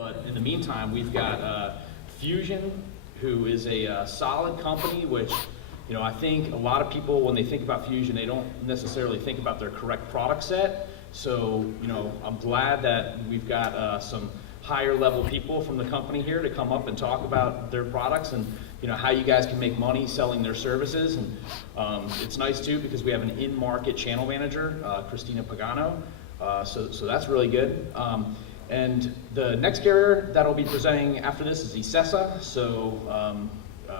But in the meantime, we've got Fusion, who is a solid company, which, you know, I think a lot of people, when they think about Fusion, they don't necessarily think about their correct product set. So, you know, I'm glad that we've got some higher level people from the company here to come up and talk about their products and, you know, how you guys can make money selling their services. And it's nice too, because we have an in-market channel manager, Christina Pagano. So that's really good. And the next carrier that'll be presenting after this is Ecessa. So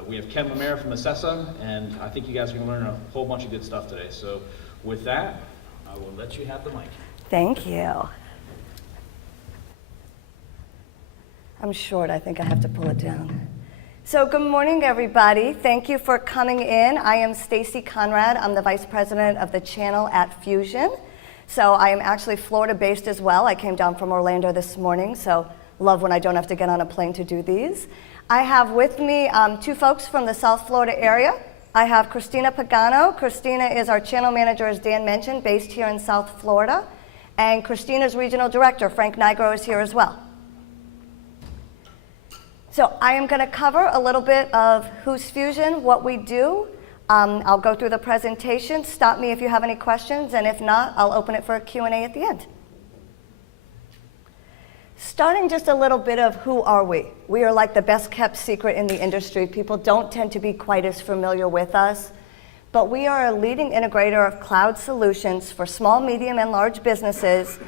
we have Ken Lemare from Ecessa, and I think you guys are going to learn a whole bunch of good stuff today. So with that, I will let you have the mic. Thank you. I'm short, I think I have to pull it down. So good morning, everybody. Thank you for coming in. I am Stacy Conrad. I'm the Vice President of the channel at Fusion. So I am actually Florida-based as well. I came down from Orlando this morning, so love when I don't have to get on a plane to do these. I have with me two folks from the South Florida area. I have Christina Pagano. Christina is our channel manager, as Dan mentioned, based here in South Florida. And Christina's regional director, Frank Nigro, is here as well. So I am going to cover a little bit of who's Fusion, what we do. I'll go through the presentation. Stop me if you have any questions, and if not, I'll open it for a Q&A at the end. Starting just a little bit of who are we? We are like the best kept secret in the industry. People don't tend to be quite as familiar with us, but we are a leading integrator of cloud solutions for small, medium, and large businesses.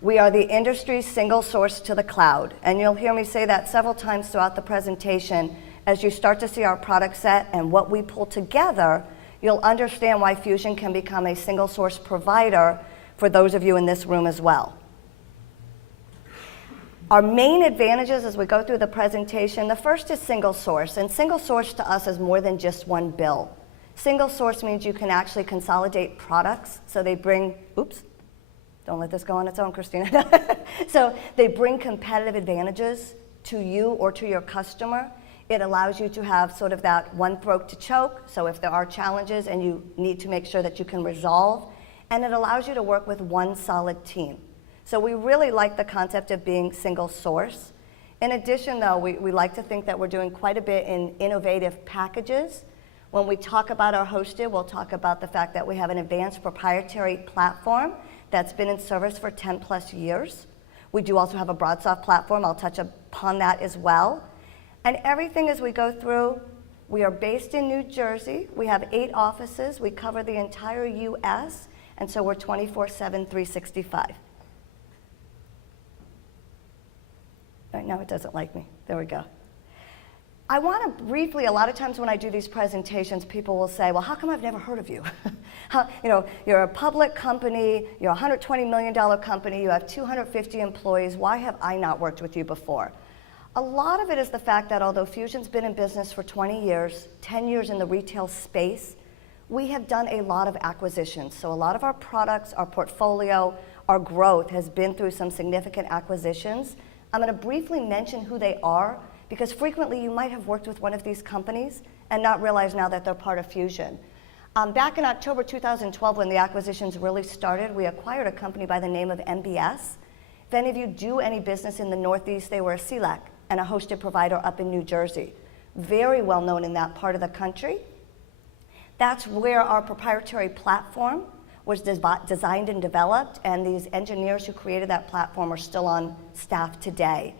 We are the industry's single source to the cloud, and you'll hear me say that several times throughout the presentation. As you start to see our product set and what we pull together, you'll understand why Fusion can become a single source provider for those of you in this room as well. Our main advantages as we go through the presentation, the first is single source, and single source to us is more than just one bill. Single source means you can actually consolidate products, so they bring, oops, don't let this go on its own, Christina. So they bring competitive advantages to you or to your customer. It allows you to have sort of that one throat to choke, so if there are challenges and you need to make sure that you can resolve, and it allows you to work with one solid team. So we really like the concept of being single source. In addition, though, we like to think that we're doing quite a bit in innovative packages. When we talk about our hosted, we'll talk about the fact that we have an advanced proprietary platform that's been in service for 10 plus years. We do also have a BroadSoft platform. I'll touch upon that as well. And everything as we go through, we are based in New Jersey. We have 8 offices. We cover the entire US, and so we're 24/7, 365. Right now it doesn't like me. There we go. I want to briefly, a lot of times when I do these presentations, people will say, well, how come I've never heard of you? You know, you're a public company, you're a $120 million company, you have 250 employees. Why have I not worked with you before? A lot of it is the fact that although Fusion's been in business for 20 years, 10 years in the retail space, we have done a lot of acquisitions. So a lot of our products, our portfolio, our growth has been through some significant acquisitions. I'm going to briefly mention who they are, because frequently you might have worked with one of these companies and not realize now that they're part of Fusion. Back in October 2012, when the acquisitions really started, we acquired a company by the name of MBS. If any of you do any business in the Northeast, they were a CLEC and a hosted provider up in New Jersey. Very well known in that part of the country. That's where our proprietary platform was designed and developed, and these engineers who created that platform are still on staff today.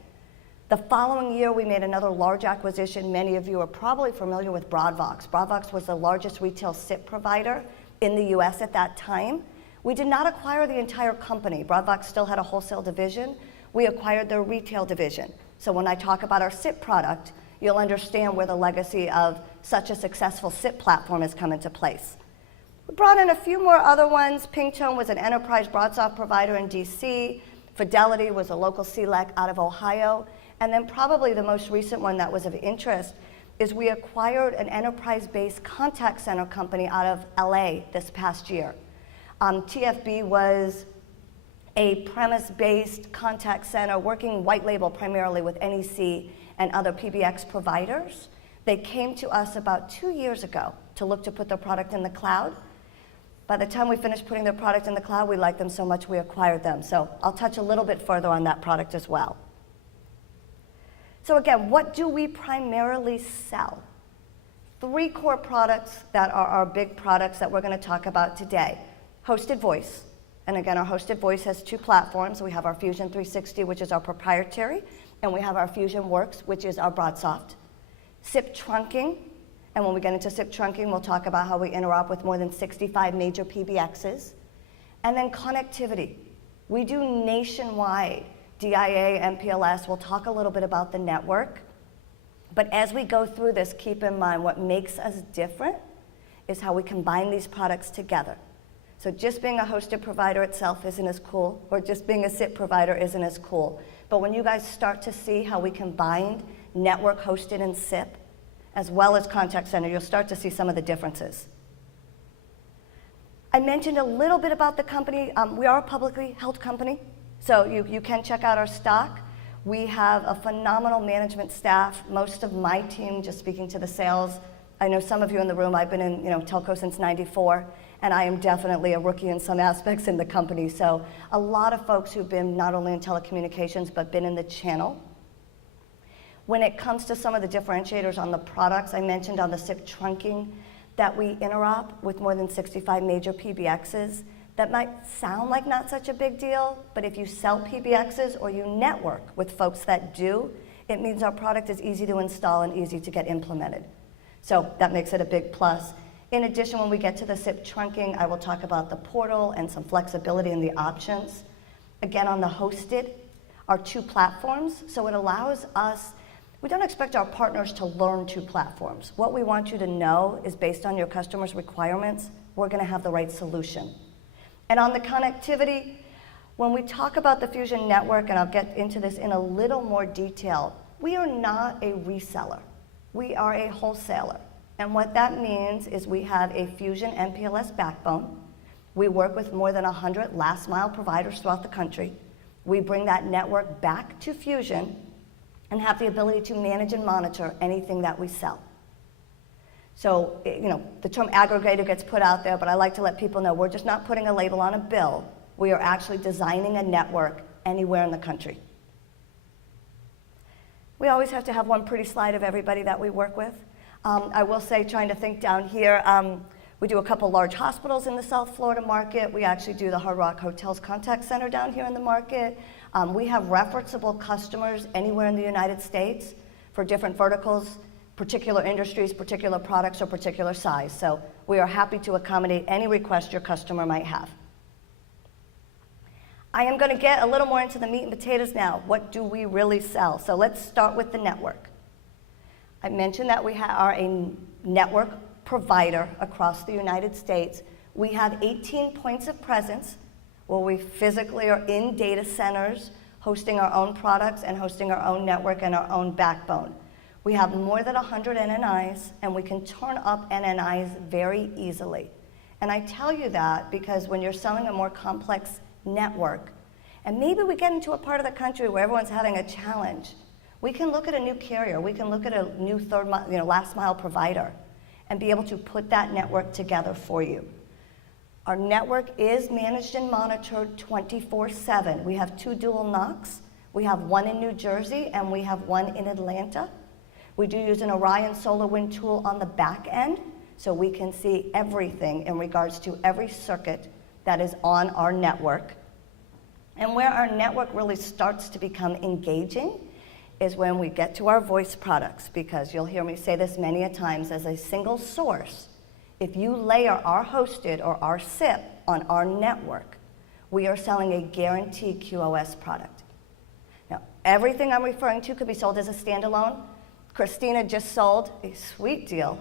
The following year, we made another large acquisition. Many of you are probably familiar with BroadVox. BroadVox was the largest retail SIP provider in the US at that time. We did not acquire the entire company. BroadVox still had a wholesale division. We acquired their retail division. So when I talk about our SIP product, you'll understand where the legacy of such a successful SIP platform has come into place. We brought in a few more other ones. Pingtone was an enterprise BroadSoft provider in DC. Fidelity was a local CLEC out of Ohio. And then probably the most recent one that was of interest is we acquired an enterprise-based contact center company out of LA this past year. TFB was a premise-based contact center working white label primarily with NEC and other PBX providers. They came to us about 2 years ago to look to put their product in the cloud. By the time we finished putting their product in the cloud, we liked them so much we acquired them. So I'll touch a little bit further on that product as well. So again, what do we primarily sell? 3 core products that are our big products that we're going to talk about today. Hosted voice. And again, our hosted voice has 2 platforms. We have our Fusion 360, which is our proprietary, and we have our Fusion Works, which is our BroadSoft. SIP trunking, and when we get into SIP trunking, we'll talk about how we interop with more than 65 major PBXs. And then connectivity. We do nationwide DIA, MPLS. We'll talk a little bit about the network. But as we go through this, keep in mind what makes us different is how we combine these products together. So just being a hosted provider itself isn't as cool, or just being a SIP provider isn't as cool. But when you guys start to see how we combined network hosted and SIP, as well as contact center, you'll start to see some of the differences. I mentioned a little bit about the company. We are a publicly held company, so you can check out our stock. We have a phenomenal management staff. Most of my team, just speaking to the sales, I know some of you in the room, I've been in telco since '94, and I am definitely a rookie in some aspects in the company. So a lot of folks who've been not only in telecommunications, but been in the channel. When it comes to some of the differentiators on the products, I mentioned on the SIP trunking that we interop with more than 65 major PBXs. That might sound like not such a big deal, but if you sell PBXs or you network with folks that do, it means our product is easy to install and easy to get implemented. So that makes it a big plus. In addition, when we get to the SIP trunking, I will talk about the portal and some flexibility in the options. Again, on the hosted, our 2 platforms, so it allows us, we don't expect our partners to learn 2 platforms. What we want you to know is based on your customers' requirements, we're gonna have the right solution. And on the connectivity, when we talk about the Fusion network, and I'll get into this in a little more detail, we are not a reseller. We are a wholesaler. And what that means is we have a Fusion MPLS backbone. We work with more than 100 last mile providers throughout the country. We bring that network back to Fusion and have the ability to manage and monitor anything that we sell. So, the term aggregator gets put out there, but I like to let people know we're just not putting a label on a bill. We are actually designing a network anywhere in the country. We always have to have one pretty slide of everybody that we work with. I will say, trying to think down here, we do a couple large hospitals in the South Florida market. We actually do the Hard Rock Hotels Contact Center down here in the market. We have referenceable customers anywhere in the United States for different verticals, particular industries, particular products, or particular size. So we are happy to accommodate any request your customer might have. I am going to get a little more into the meat and potatoes now. What do we really sell? So let's start with the network. I mentioned that we are a network provider across the United States. We have 18 points of presence where we physically are in data centers, hosting our own products and hosting our own network and our own backbone. We have more than 100 NNIs, and we can turn up NNIs very easily. And I tell you that because when you're selling a more complex network, and maybe we get into a part of the country where everyone's having a challenge, we can look at a new carrier, we can look at a new last mile provider, and be able to put that network together for you. Our network is managed and monitored 24/7. We have 2 dual NOCs. We have 1 in New Jersey, and we have 1 in Atlanta. We do use an Orion SolarWind tool on the back end, so we can see everything in regards to every circuit that is on our network. And where our network really starts to become engaging is when we get to our voice products, because you'll hear me say this many a times, as a single source, if you layer our hosted or our SIP on our network, we are selling a guaranteed QoS product. Now, everything I'm referring to could be sold as a standalone. Christina just sold a sweet deal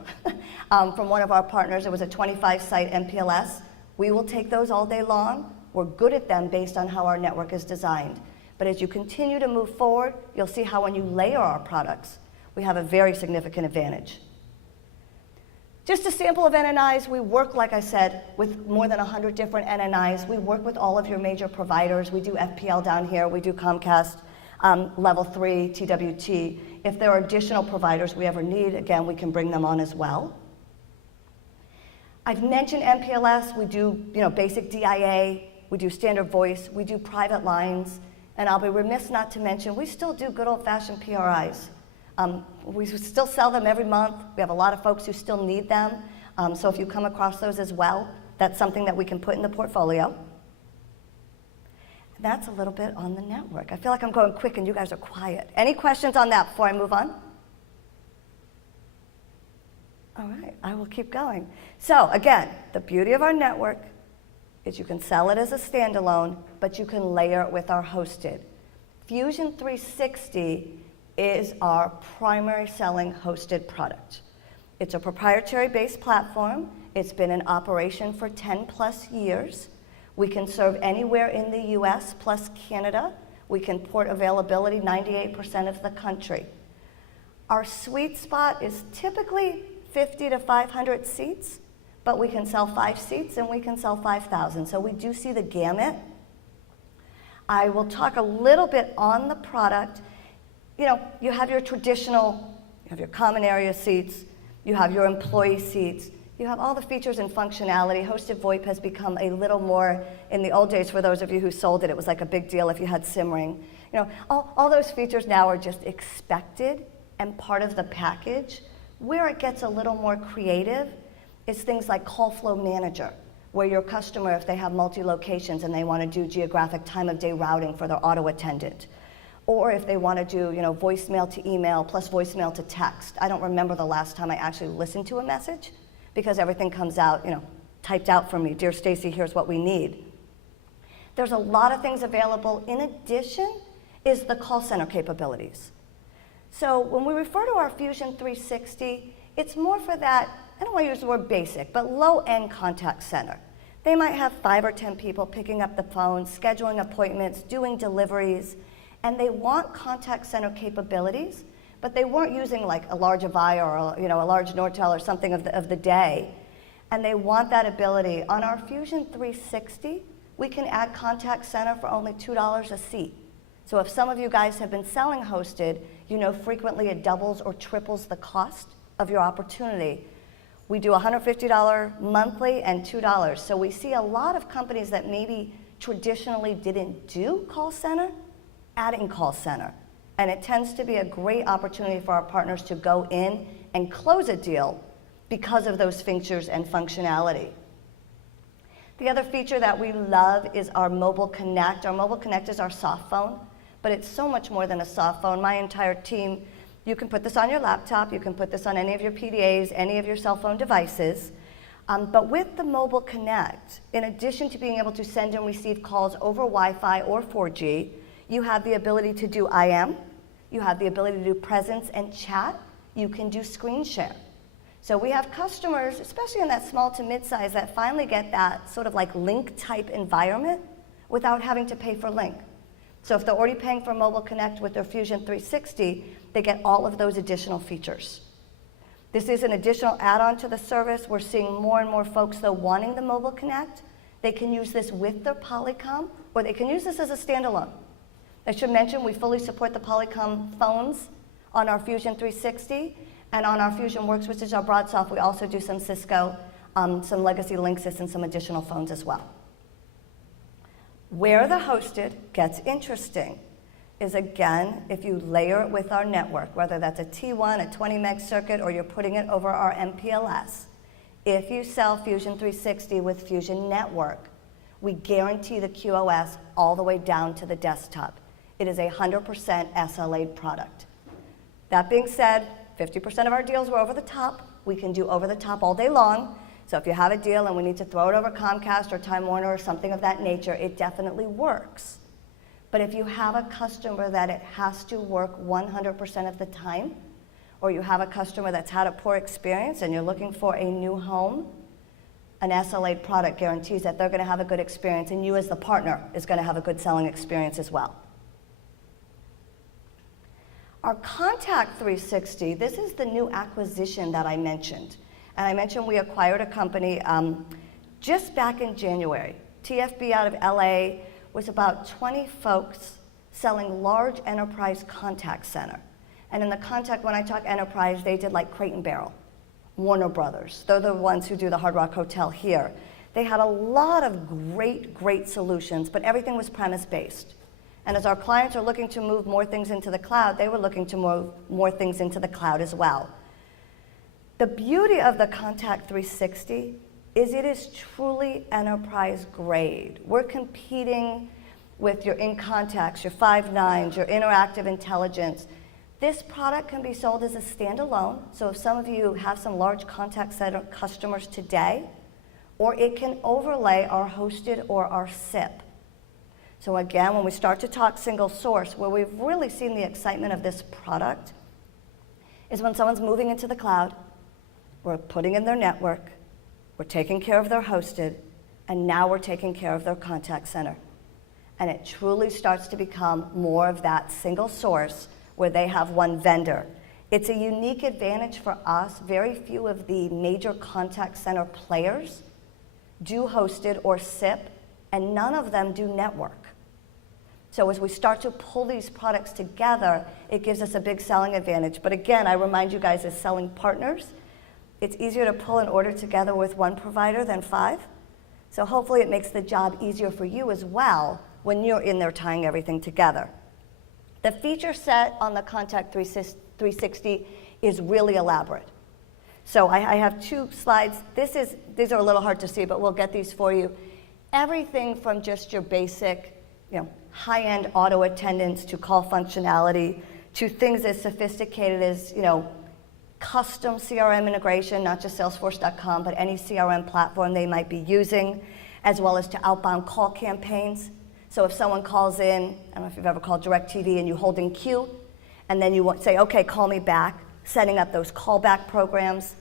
from one of our partners. It was a 25-site MPLS. We will take those all day long. We're good at them based on how our network is designed. But as you continue to move forward, you'll see how when you layer our products, we have a very significant advantage. Just a sample of NNIs, we work, like I said, with more than 100 different NNIs. We work with all of your major providers. We do FPL down here. We do Comcast, Level 3, TWT. If there are additional providers we ever need, again, we can bring them on as well. I've mentioned MPLS. We do basic DIA. We do standard voice. We do private lines. And I'll be remiss not to mention, we still do good old-fashioned PRIs. We still sell them every month. We have a lot of folks who still need them. So if you come across those as well, that's something that we can put in the portfolio. That's a little bit on the network. I feel like I'm going quick and you guys are quiet. Any questions on that before I move on? All right, I will keep going. So again, the beauty of our network is you can sell it as a standalone, but you can layer it with our hosted. Fusion 360 is our primary selling hosted product. It's a proprietary-based platform. It's been in operation for 10 plus years. We can serve anywhere in the US plus Canada. We can port availability 98% of the country. Our sweet spot is typically 50 to 500 seats, but we can sell 5 seats and we can sell 5,000. So we do see the gamut. I will talk a little bit on the product. You know, you have your traditional, you have your common area seats, you have your employee seats, you have all the features and functionality. Hosted VoIP has become a little more, in the old days, for those of you who sold it, it was like a big deal if you had Simmering. You know, all those features now are just expected and part of the package. Where it gets a little more creative is things like Call Flow Manager, where your customer, if they have multi-locations and they want to do geographic time of day routing for their auto attendant, or if they want to do, you know, voicemail to email plus voicemail to text. I don't remember the last time I actually listened to a message because everything comes out, you know, typed out for me. Dear Stacy, here's what we need. There's a lot of things available. In addition is the call center capabilities. So when we refer to our Fusion 360, it's more for that, I don't want to use the word basic, but low-end contact center. They might have 5 or 10 people picking up the phone, scheduling appointments, doing deliveries, and they want contact center capabilities, but they weren't using like a large Avaya or a large Nortel or something of the day. And they want that ability. On our Fusion 360, we can add contact center for only $2 a seat. So if some of you guys have been selling hosted, you know frequently it doubles or triples the cost of your opportunity. We do $150 monthly and $2. So we see a lot of companies that maybe traditionally didn't do call center, adding call center. And it tends to be a great opportunity for our partners to go in and close a deal because of those features and functionality. The other feature that we love is our Mobile Connect. Our Mobile Connect is our soft phone, but it's so much more than a soft phone. My entire team, you can put this on your laptop, you can put this on any of your PDAs, any of your cell phone devices. But with the Mobile Connect, in addition to being able to send and receive calls over Wi-Fi or 4G, you have the ability to do IM, you have the ability to do presence and chat, you can do screen share. So we have customers, especially in that small to mid-size, that finally get that sort of like link type environment without having to pay for link. So if they're already paying for Mobile Connect with their Fusion 360, they get all of those additional features. This is an additional add-on to the service. We're seeing more and more folks, though, wanting the Mobile Connect. They can use this with their Polycom, or they can use this as a standalone. I should mention we fully support the Polycom phones on our Fusion 360, and on our Fusion Works, which is our BroadSoft, we also do some Cisco, some legacy Linksys, and some additional phones as well. Where the hosted gets interesting is, again, if you layer it with our network, whether that's a T1, a 20 meg circuit, or you're putting it over our MPLS. If you sell Fusion 360 with Fusion Network, we guarantee the QoS all the way down to the desktop. It is a 100% SLA product. That being said, 50% of our deals were over the top. We can do over the top all day long. So if you have a deal and we need to throw it over Comcast or Time Warner or something of that nature, it definitely works. But if you have a customer that it has to work 100% of the time, or you have a customer that's had a poor experience and you're looking for a new home, an SLA product guarantees that they're going to have a good experience, and you as the partner is going to have a good selling experience as well. Our Contact 360, this is the new acquisition that I mentioned. And I mentioned we acquired a company just back in January. TFB out of LA was about 20 folks selling large enterprise contact center. And in the contact, when I talk enterprise, they did like Crate and Barrel, Warner Brothers. They're the ones who do the Hard Rock Hotel here. They had a lot of great solutions, but everything was premise-based. And as our clients are looking to move more things into the cloud, they were looking to move more things into the cloud as well. The beauty of the Contact 360 is it is truly enterprise grade. We're competing with your InContacts, your Five9s, your Interactive Intelligence. This product can be sold as a standalone, so if some of you have some large contact center customers today, or it can overlay our hosted or our SIP. So again, when we start to talk single source, where we've really seen the excitement of this product is when someone's moving into the cloud, we're putting in their network, we're taking care of their hosted, and now we're taking care of their contact center. And it truly starts to become more of that single source where they have one vendor. It's a unique advantage for us. Very few of the major contact center players do hosted or SIP, and none of them do network. So as we start to pull these products together, it gives us a big selling advantage. But again, I remind you guys, as selling partners, it's easier to pull an order together with one provider than 5. So hopefully it makes the job easier for you as well when you're in there tying everything together. The feature set on the Contact 360 is really elaborate. So I have 2 slides. These are a little hard to see, but we'll get these for you. Everything from just your basic, high-end auto attendance to call functionality to things as sophisticated as, custom CRM integration, not just Salesforce.com, but any CRM platform they might be using, as well as to outbound call campaigns. So if someone calls in, I don't know if you've ever called DirecTV and you hold in queue, and then you say, okay, call me back, setting up those callback programs.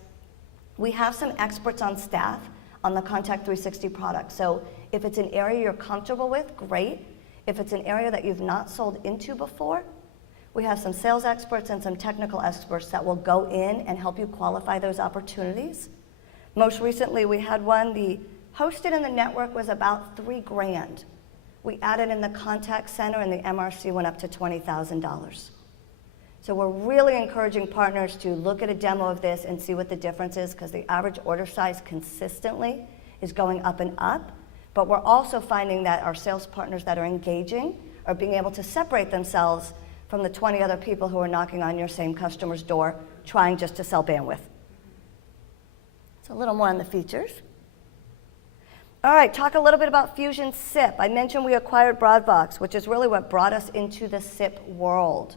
We have some experts on staff on the Contact 360 product. So if it's an area you're comfortable with, great. If it's an area that you've not sold into before, we have some sales experts and some technical experts that will go in and help you qualify those opportunities. Most recently, we had one, the hosted in the network was about $3,000. We added in the contact center and the MRC went up to $20,000. So we're really encouraging partners to look at a demo of this and see what the difference is, because the average order size consistently is going up and up. But we're also finding that our sales partners that are engaging are being able to separate themselves from the 20 other people who are knocking on your same customer's door trying just to sell bandwidth. So a little more on the features. All right, talk a little bit about Fusion SIP. I mentioned we acquired Broadbox, which is really what brought us into the SIP world.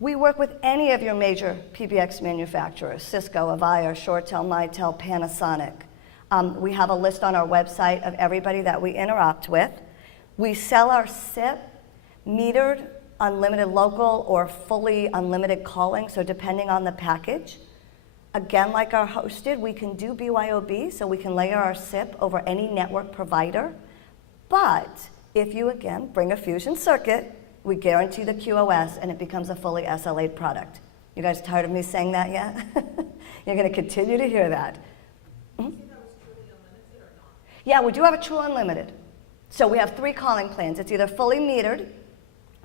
We work with any of your major PBX manufacturers, Cisco, Avaya, ShoreTel, Mitel, Panasonic. We have a list on our website of everybody that we interact with. We sell our SIP metered, unlimited local, or fully unlimited calling, so depending on the package. Again, like our hosted, we can do BYOB, so we can layer our SIP over any network provider. But if you, again, bring a Fusion circuit, we guarantee the QoS, and it becomes a fully SLA'd product. You guys tired of me saying that yet? You're going to continue to hear that. Mm-hmm. Yeah, we do have a true unlimited. So we have 3 calling plans. It's either fully metered,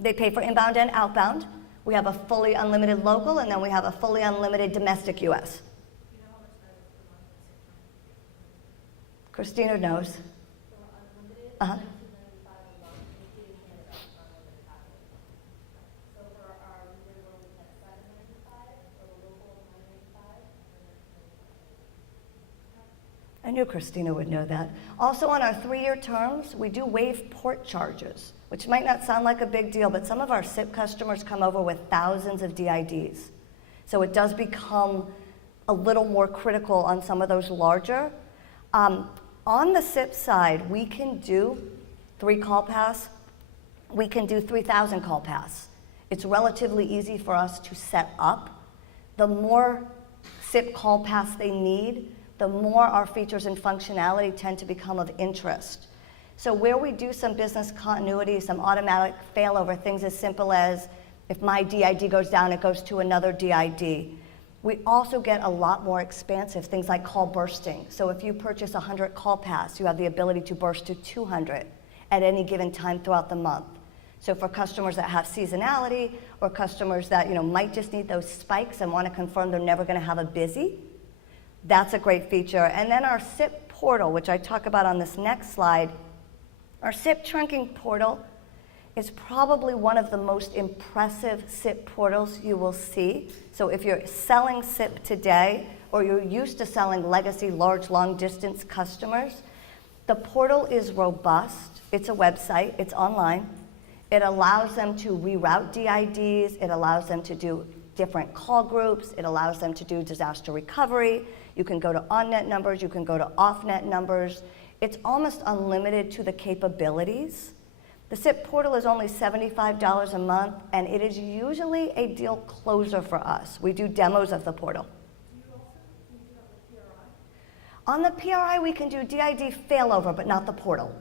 they pay for inbound and outbound. We have a fully unlimited local, and then we have a fully unlimited domestic US. You know how much that is per month? Christina knows. So unlimited, $19.95 a month, including Canada, unlimited package. So for our metered one, we get $7.95, for the local, $9.95, I knew Christina would know that. Also on our 3-year terms, we do waive port charges, which might not sound like a big deal, but some of our SIP customers come over with thousands of DIDs. So it does become a little more critical on some of those larger. On the SIP side, we can do 3 call pass. We can do 3,000 call pass. It's relatively easy for us to set up. The more SIP call pass they need, the more our features and functionality tend to become of interest. So where we do some business continuity, some automatic failover, things as simple as if my DID goes down, it goes to another DID. We also get a lot more expansive, things like call bursting. So if you purchase 100 call pass, you have the ability to burst to 200 at any given time throughout the month. So for customers that have seasonality, or customers that might just need those spikes and want to confirm they're never going to have a busy, that's a great feature. And then our SIP portal, which I talk about on this next slide, our SIP trunking portal It's probably one of the most impressive SIP portals you will see. So if you're selling SIP today, or you're used to selling legacy large long distance customers, the portal is robust. It's a website, it's online. It allows them to reroute DIDs, it allows them to do different call groups, it allows them to do disaster recovery. You can go to on-net numbers, you can go to off-net numbers. It's almost unlimited to the capabilities. The SIP portal is only $75 a month, and it is usually a deal closer for us. We do demos of the portal. On the PRI, we can do DID failover, but not the portal.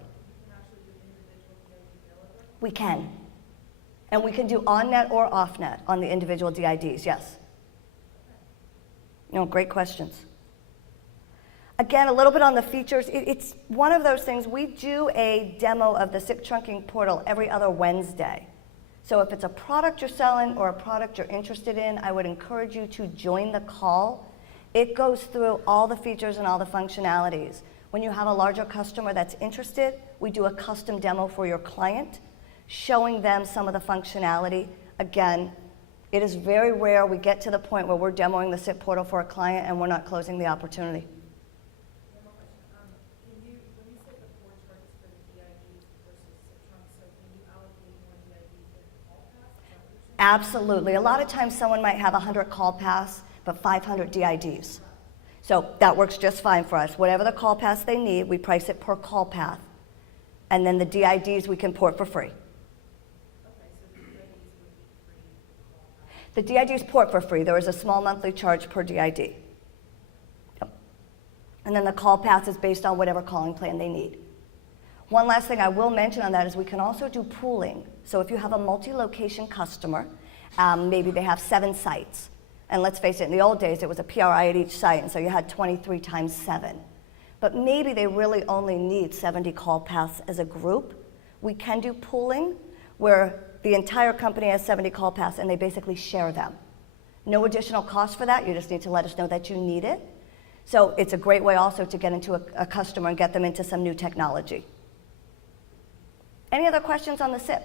We can. And we can do on-net or off-net on the individual DIDs, yes. No, great questions. Again, a little bit on the features. It's one of those things, we do a demo of the SIP trunking portal every other Wednesday. So if it's a product you're selling or a product you're interested in, I would encourage you to join the call. It goes through all the features and all the functionalities. When you have a larger customer that's interested, we do a custom demo for your client, showing them some of the functionality. Again, it is very rare we get to the point where we're demoing the SIP portal for a client and we're not closing the opportunity. One more question. When you say the four charts for the DIDs versus SIP trunks, so can you allocate more DIDs than call pass? Is that what you're saying? Absolutely. A lot of times someone might have 100 call pass, but 500 DIDs. So that works just fine for us. Whatever the call pass they need, we price it per call path. And then the DIDs we can port for free. The DIDs port for free. There is a small monthly charge per DID. Yep. And then the call path is based on whatever calling plan they need. One last thing I will mention on that is we can also do pooling. So if you have a multi-location customer, maybe they have 7 sites. And let's face it, in the old days, it was a PRI at each site, and so you had 23 times 7. But maybe they really only need 70 call paths as a group. We can do pooling, where the entire company has 70 call paths, and they basically share them. No additional cost for that. You just need to let us know that you need it. So it's a great way also to get into a customer and get them into some new technology. Any other questions on the SIP?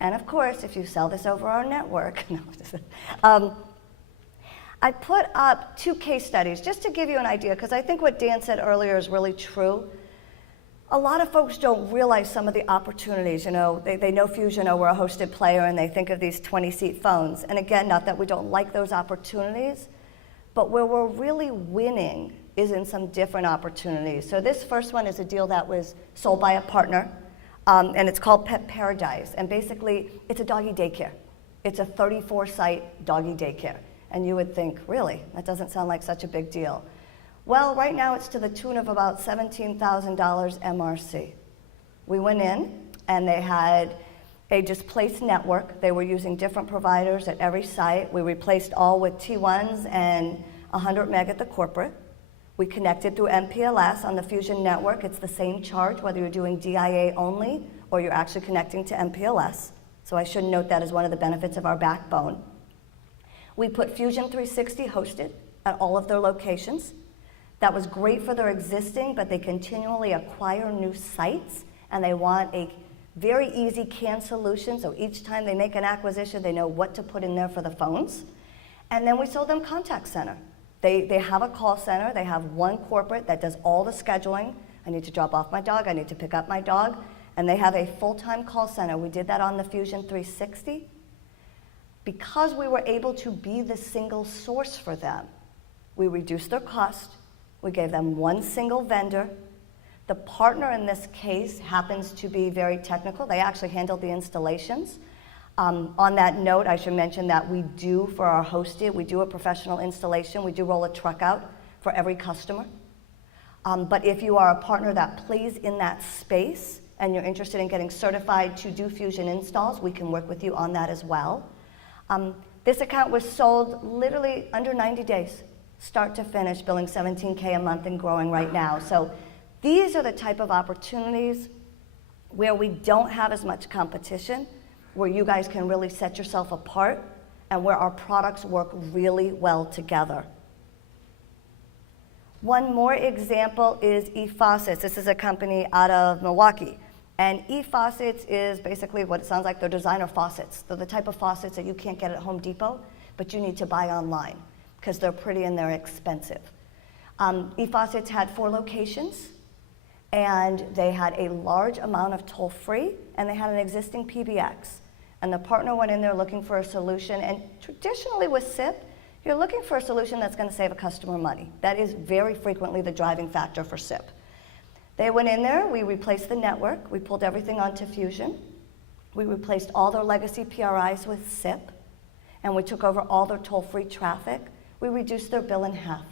And of course, if you sell this over our network, I put up 2 case studies just to give you an idea, because I think what Dan said earlier is really true. A lot of folks don't realize some of the opportunities. You know, they know Fusion, we're a hosted player, and they think of these 20-seat phones. And again, not that we don't like those opportunities, but where we're really winning is in some different opportunities. So this first one is a deal that was sold by a partner. And it's called Pet Paradise, and basically it's a doggy daycare. It's a 34-site doggy daycare, and you would think, really, that doesn't sound like such a big deal. Well, right now it's to the tune of about $17,000 MRC. We went in, and they had a displaced network. They were using different providers at every site. We replaced all with T1s and 100 meg at the corporate. We connected through MPLS on the Fusion network. It's the same charge whether you're doing DIA only or you're actually connecting to MPLS. So I should note that as one of the benefits of our backbone. We put Fusion 360 hosted at all of their locations. That was great for their existing, but they continually acquire new sites, and they want a very easy CAN solution. So each time they make an acquisition, they know what to put in there for the phones. And then we sold them contact center. They have a call center. They have one corporate that does all the scheduling. I need to drop off my dog. I need to pick up my dog. And they have a full-time call center. We did that on the Fusion 360. Because we were able to be the single source for them, we reduced their cost. We gave them one single vendor. The partner in this case happens to be very technical. They actually handled the installations. On that note, I should mention that we do, for our hosted, we do a professional installation. We do roll a truck out for every customer. But if you are a partner that plays in that space and you're interested in getting certified to do Fusion installs, we can work with you on that as well. This account was sold literally under 90 days, start to finish, billing $17K a month and growing right now. So these are the type of opportunities where we don't have as much competition, where you guys can really set yourself apart, and where our products work really well together. One more example is eFaucets. This is a company out of Milwaukee. And eFaucets is basically what it sounds like. They're designer faucets. They're the type of faucets that you can't get at Home Depot, but you need to buy online because they're pretty and they're expensive. eFaucets had 4 locations, and they had a large amount of toll-free, and they had an existing PBX. And the partner went in there looking for a solution, and traditionally with SIP, you're looking for a solution that's going to save a customer money. That is very frequently the driving factor for SIP. They went in there, we replaced the network, we pulled everything onto Fusion, we replaced all their legacy PRIs with SIP, and we took over all their toll-free traffic. We reduced their bill in half.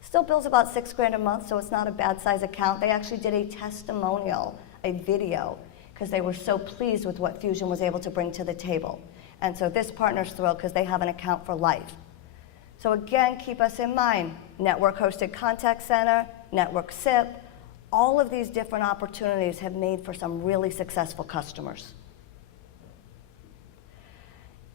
Still bills about $6,000 a month, so it's not a bad size account. They actually did a testimonial, a video, because they were so pleased with what Fusion was able to bring to the table. And so this partner's thrilled because they have an account for life. So again, keep us in mind, network-hosted contact center, network SIP, all of these different opportunities have made for some really successful customers.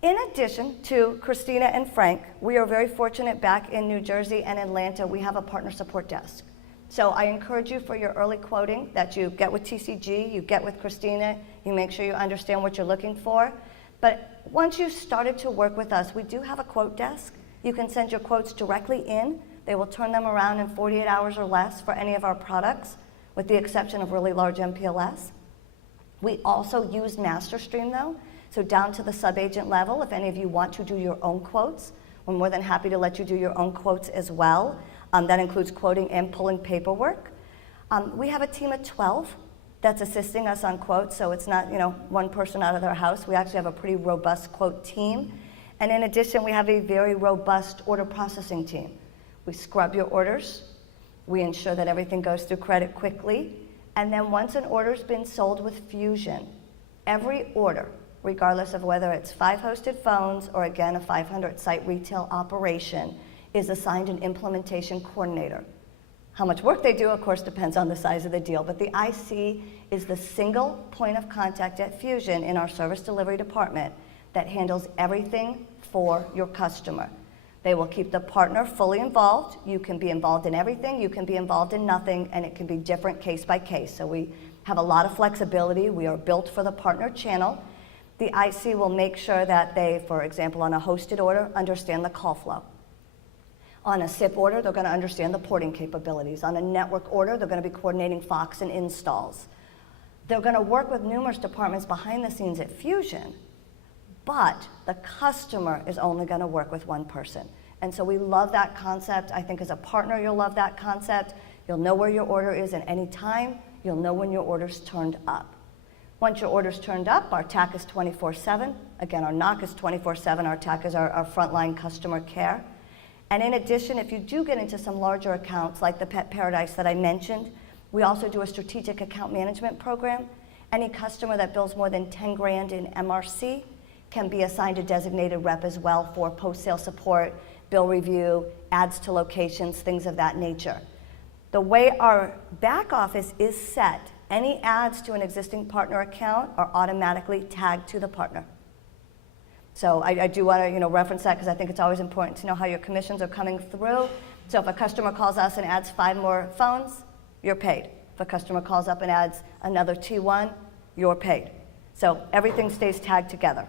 In addition to Christina and Frank, we are very fortunate back in New Jersey and Atlanta, we have a partner support desk. So I encourage you for your early quoting that you get with TCG, you get with Christina, you make sure you understand what you're looking for. But once you've started to work with us, we do have a quote desk. You can send your quotes directly in. They will turn them around in 48 hours or less for any of our products, with the exception of really large MPLS. We also use MasterStream though, so down to the sub-agent level, if any of you want to do your own quotes, we're more than happy to let you do your own quotes as well. That includes quoting and pulling paperwork. We have a team of 12 that's assisting us on quotes, so it's not one person out of their house. We actually have a pretty robust quote team. And in addition, we have a very robust order processing team. We scrub your orders. We ensure that everything goes through credit quickly. And then once an order's been sold with Fusion, every order, regardless of whether it's 5 hosted phones or again a 500 site retail operation, is assigned an implementation coordinator. How much work they do, of course, depends on the size of the deal, but the IC is the single point of contact at Fusion in our service delivery department that handles everything for your customer. They will keep the partner fully involved. You can be involved in everything, you can be involved in nothing, and it can be different case by case. So we have a lot of flexibility. We are built for the partner channel. The IC will make sure that they, for example, on a hosted order, understand the call flow. On a SIP order, they're going to understand the porting capabilities. On a network order, they're going to be coordinating Fox and installs. They're going to work with numerous departments behind the scenes at Fusion, but the customer is only going to work with one person. And so we love that concept. I think as a partner, you'll love that concept. You'll know where your order is at any time. You'll know when your order's turned up. Once your order's turned up, our TAC is 24/7. Again, our NOC is 24/7. Our TAC is our frontline customer care. And in addition, if you do get into some larger accounts like the Pet Paradise that I mentioned, we also do a strategic account management program. Any customer that bills more than 10 grand in MRC can be assigned a designated rep as well for post-sale support, bill review, adds to locations, things of that nature. The way our back office is set, any adds to an existing partner account are automatically tagged to the partner. So I do want to reference that because I think it's always important to know how your commissions are coming through. So if a customer calls us and adds 5 more phones, you're paid. If a customer calls up and adds another T1, you're paid. So everything stays tagged together.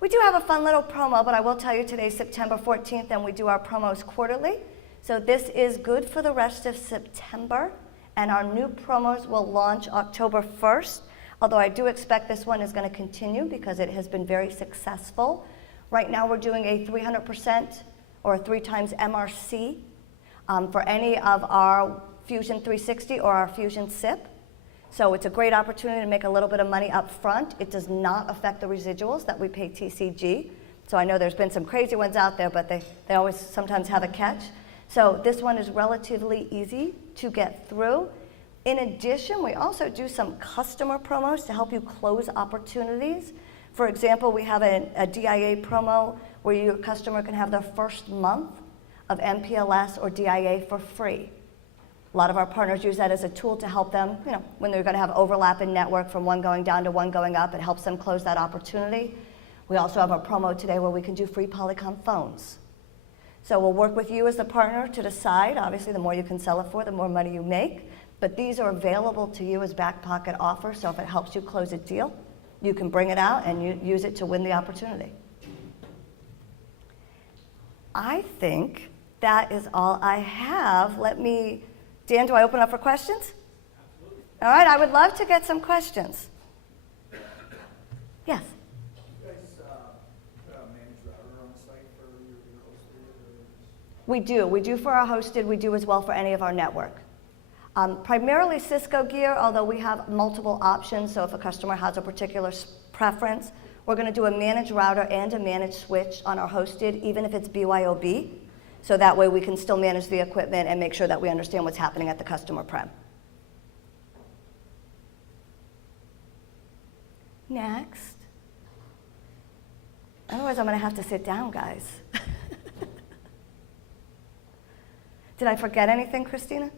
We do have a fun little promo, but I will tell you today's September 14th and we do our promos quarterly. So this is good for the rest of September, and our new promos will launch October 1st. Although I do expect this one is going to continue because it has been very successful. Right now we're doing a 300% or a 3 times MRC for any of our Fusion 360 or our Fusion SIP. So it's a great opportunity to make a little bit of money up front. It does not affect the residuals that we pay TCG. So I know there's been some crazy ones out there, but they always sometimes have a catch. So this one is relatively easy to get through. In addition, we also do some customer promos to help you close opportunities. For example, we have a DIA promo where your customer can have their first month of MPLS or DIA for free. A lot of our partners use that as a tool to help them, when they're going to have overlap in network from one going down to one going up, it helps them close that opportunity. We also have a promo today where we can do free Polycom phones. So we'll work with you as the partner to decide. Obviously, the more you can sell it for, the more money you make. But these are available to you as back pocket offers, so if it helps you close a deal, you can bring it out and use it to win the opportunity. I think that is all I have. Dan, do I open up for questions? Absolutely. All right, I would love to get some questions. Yes? You guys manage router on site for your hosted? We do. We do for our hosted. We do as well for any of our network. Primarily Cisco gear, although we have multiple options, so if a customer has a particular preference, we're going to do a managed router and a managed switch on our hosted, even if it's BYOB, so that way we can still manage the equipment and make sure that we understand what's happening at the customer prem. Next. Otherwise, I'm going to have to sit down, guys. Did I forget anything, Christina?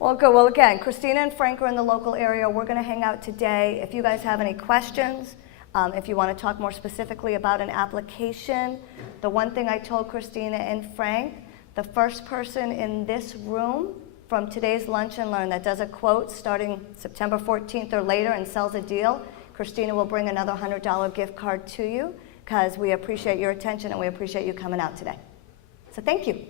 Well, good. Well, again, Christina and Frank are in the local area. We're going to hang out today. If you guys have any questions, if you want to talk more specifically about an application, the one thing I told Christina and Frank, the first person in this room from today's Lunch and Learn that does a quote starting September 14th or later and sells a deal, Christina will bring another $100 gift card to you because we appreciate your attention and we appreciate you coming out today. So thank you.